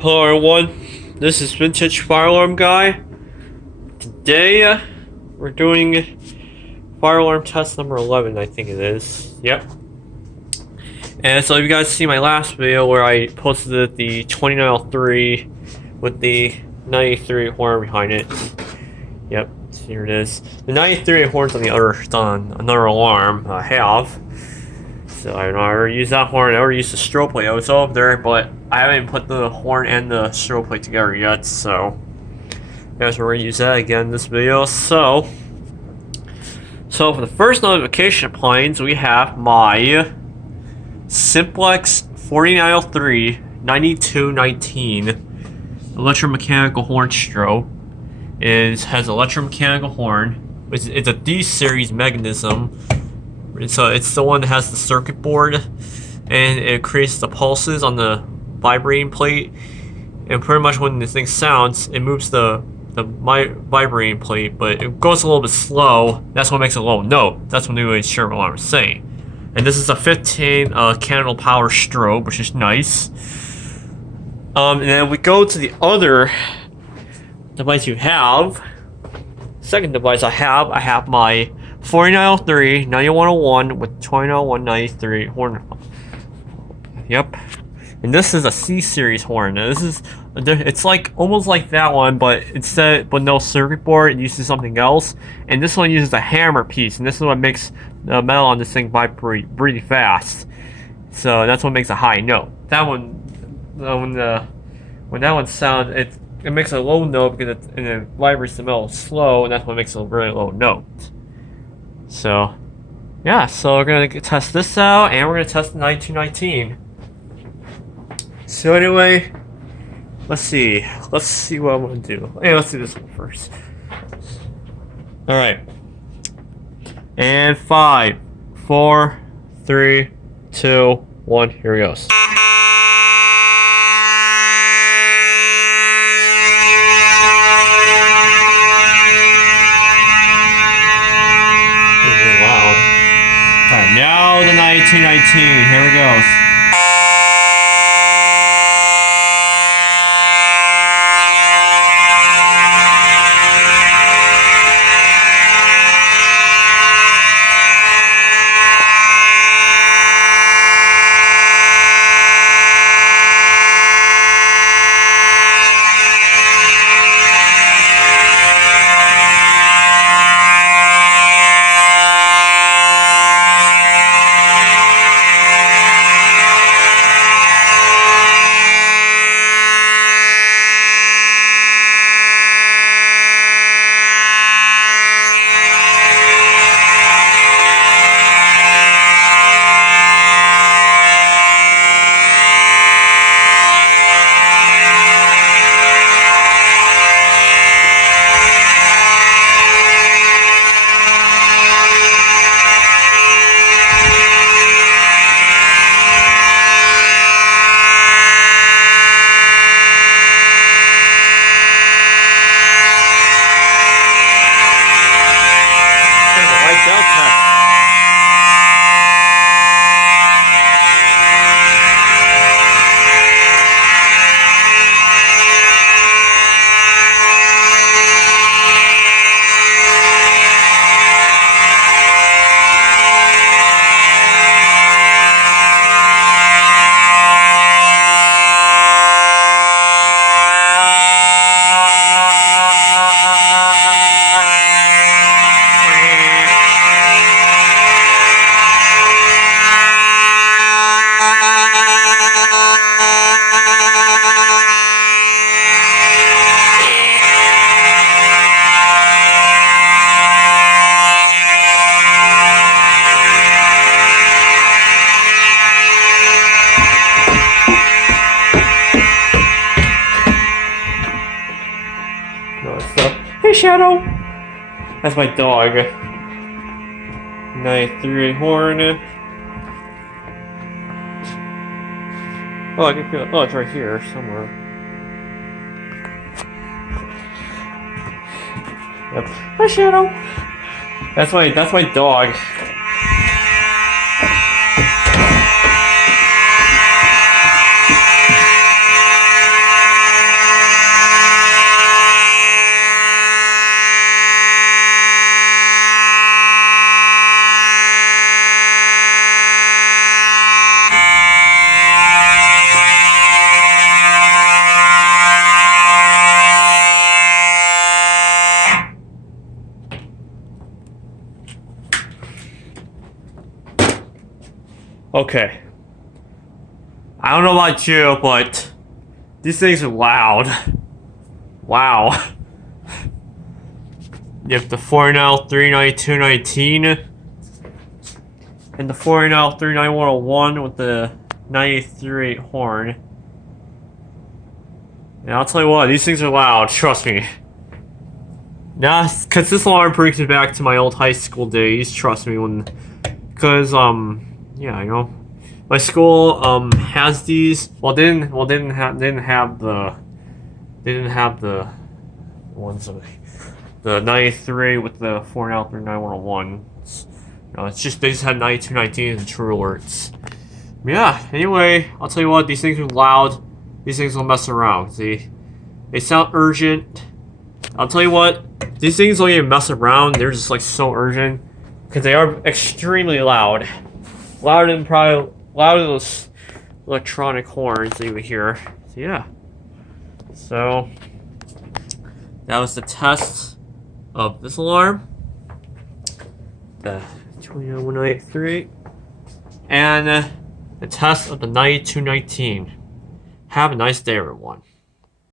Hello everyone, this is Vintage Fire Alarm Guy. Today we're doing fire alarm test number 11, I think it is. Yep. And so if you guys see my last video where I posted the 2903 with the 93 horn behind it. Yep, so here it is. The 93 horn's on the other, on another alarm I have. So I don't know, I already used that horn, I already used the strobe plate, I was over there, but I haven't put the horn and the strobe plate together yet, so I guess we're gonna use that again in this video. So for the first notification appliance, we have my simplex 4903 9219 electromechanical horn strobe. It has electromechanical horn. It's a D series mechanism. So it's the one that has the circuit board, and it creates the pulses on the vibrating plate, and pretty much when the thing sounds, it moves the vibrating plate, but it goes a little bit slow. That's what makes a low note. That's what the insurance alarm is saying. And this is a 15 candle power strobe, which is nice. And then we go to the other device you have. Second device I have my 4903 9101 with 290193 horn. Yep. And this is a C series horn. Now this is, it's like almost like that one, but but no circuit board. It uses something else. And this one uses a hammer piece, and this is what makes the metal on this thing vibrate really fast. So that's what makes a high note. That one, when that one sounds, it makes a low note because it vibrates the metal slow, and that's what makes a very low note. So, yeah, so we're going to test this out, and we're going to test the 9219. So anyway, let's see what I'm going to do. Hey, let's do this one first. Alright. And 5, 4, 3, 2, 1, here it goes. Now the 9219, here it goes. Hey Shadow! That's my dog. 93 horn. Oh, I can feel it. Oh, it's right here somewhere. Yep. Hi Shadow! That's my dog. Okay. I don't know about you, but these things are loud. Wow. You have the 4L 39219 and the 4L 39101 with the 938 horn. And I'll tell you what, these things are loud, trust me. Now, cause this alarm brings me back to my old high school days, trust me, cause, yeah, you know, my school, has these, they didn't have the ones of the 93 with the 4L 39101. No, it's just, they just had 9219 and True Alerts. Yeah, anyway, I'll tell you what, these things are loud. These things will mess around, see? They sound urgent. I'll tell you what, these things don't even mess around, they're just like so urgent. Because they are extremely loud. Louder than those electronic horns that you would hear. So yeah. So, that was the test of this alarm. The 29183. And the test of the 9219. Have a nice day, everyone.